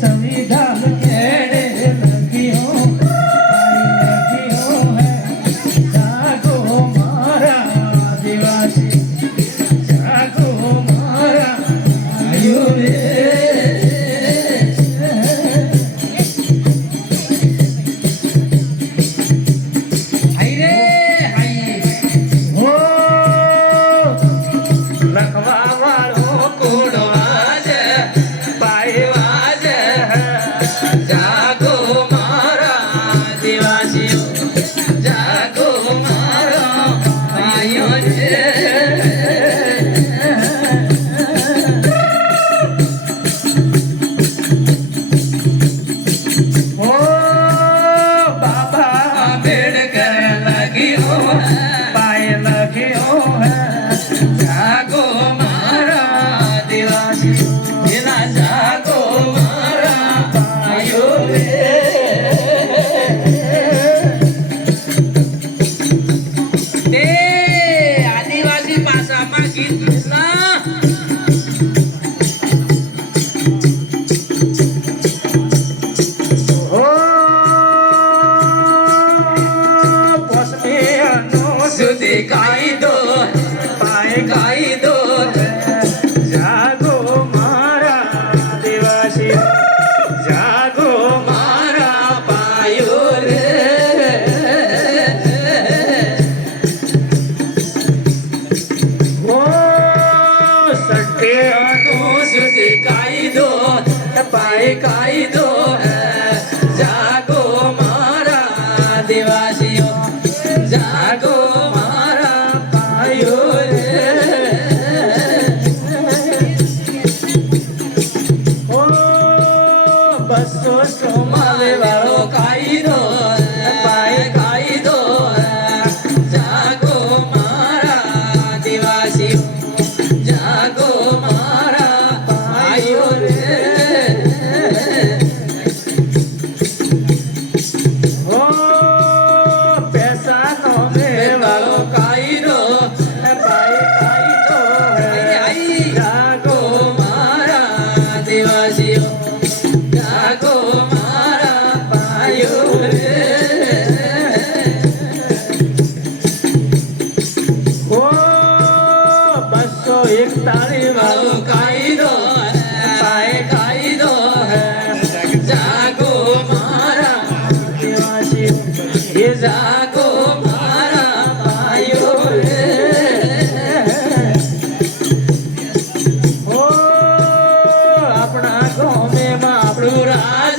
संविधान केड़े लगियो है जागो मारा आदिवासी जागो मारा आयो रे कायदो जागो मारा आदिवासियों जागो मारा पायो रे ओ बसो सोमावे वालो कायदो पाए कायदो जागो मारा आदिवासियों जागो मारा पायो रे ताली वालो कायदो पाए कायदो है जागो मारा आदिवासी ये जागो मारा पायो रे ओ अपना गाँव में आपणु राज